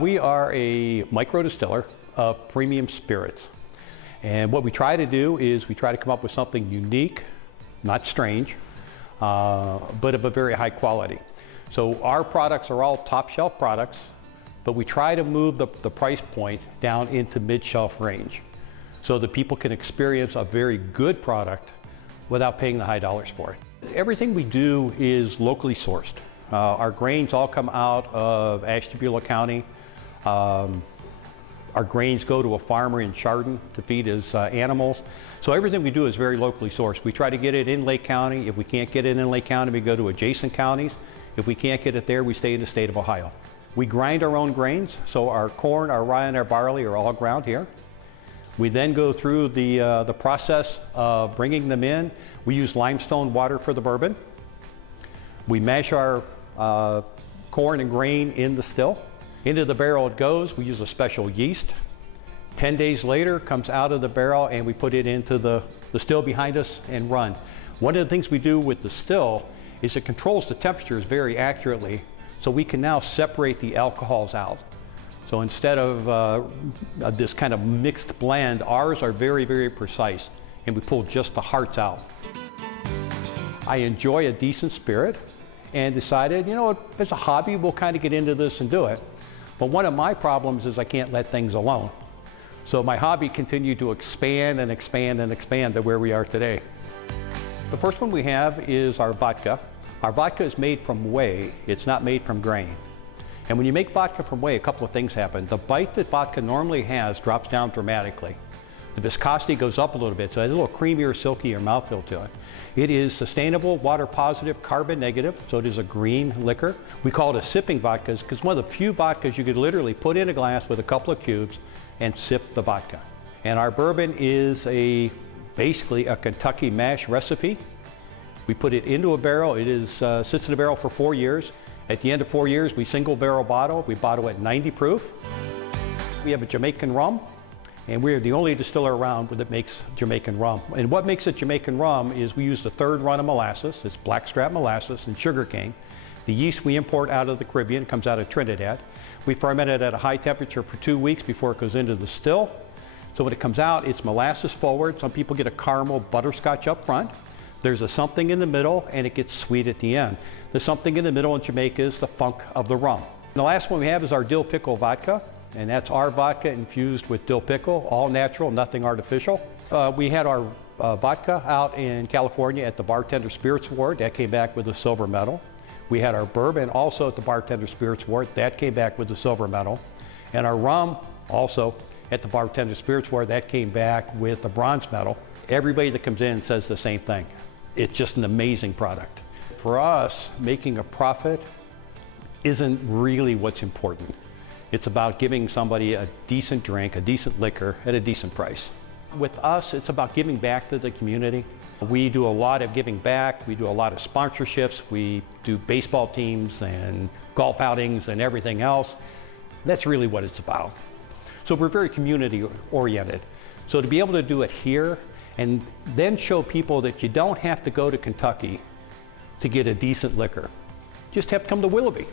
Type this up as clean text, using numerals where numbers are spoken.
We are a micro distiller of premium spirits. And what we try to do is we try to come up with something unique, not strange, but of a very high quality. So our products are all top shelf products, but we try to move the price point down into mid-shelf range so that people can experience a very good product without paying the high dollars for it. Everything we do is locally sourced. Our grains all come out of Ashtabula County. Our grains go to a farmer in Chardon to feed his animals. So everything we do is very locally sourced. We try to get it in Lake County. If we can't get it in Lake County, we go to adjacent counties. If we can't get it there, we stay in the state of Ohio. We grind our own grains, so our corn, our rye, and our barley are all ground here. We then go through the process of bringing them in. We use limestone water for the bourbon. We mash our corn and grain in the still. Into the barrel it goes. We use a special yeast. 10 days later, it comes out of the barrel and we put it into the still behind us and run. One of the things we do with the still is it controls the temperatures very accurately, so we can now separate the alcohols out. So instead of this kind of mixed blend, ours are very, very precise, and we pull just the hearts out. I enjoy a decent spirit and decided, you know, as a hobby, we'll kind of get into this and do it. But one of my problems is I can't let things alone. So my hobby continued to expand and expand and expand to where we are today. The first one we have is our vodka. Our vodka is made from whey. It's not made from grain. And when you make vodka from whey, a couple of things happen. The bite that vodka normally has drops down dramatically. The viscosity goes up a little bit, so it has a little creamier, silkier mouthfeel to it. It is sustainable, water positive, carbon negative, so it is a green liquor. We call it a sipping vodka because it's one of the few vodkas you could literally put in a glass with a couple of cubes and sip the vodka. And our bourbon is basically a Kentucky mash recipe. We put it into a barrel. It sits in a barrel for 4 years. At the end of 4 years, we single barrel bottle. We bottle at 90 proof. We have a Jamaican rum, and we're the only distiller around that makes Jamaican rum. And what makes it Jamaican rum is we use the third run of molasses. It's blackstrap molasses and sugarcane. The yeast we import out of the Caribbean comes out of Trinidad. We ferment it at a high temperature for 2 weeks before it goes into the still. So when it comes out, it's molasses forward. Some people get a caramel butterscotch up front. There's a something in the middle, and it gets sweet at the end. The something in the middle in Jamaica is the funk of the rum. And the last one we have is our dill pickle vodka, and that's our vodka infused with dill pickle, all natural, nothing artificial. We had our vodka out in California at the Bartender Spirits Award. That came back with a silver medal. We had our bourbon also at the Bartender Spirits Award. That came back with a silver medal. And our rum also at the Bartender Spirits Award. That came back with a bronze medal. Everybody that comes in says the same thing. It's just an amazing product. For us, making a profit isn't really what's important. It's about giving somebody a decent drink, a decent liquor at a decent price. With us, it's about giving back to the community. We do a lot of giving back. We do a lot of sponsorships. We do baseball teams and golf outings and everything else. That's really what it's about. So we're very community oriented. So to be able to do it here and then show people that you don't have to go to Kentucky to get a decent liquor. You just have to come to Willoughby.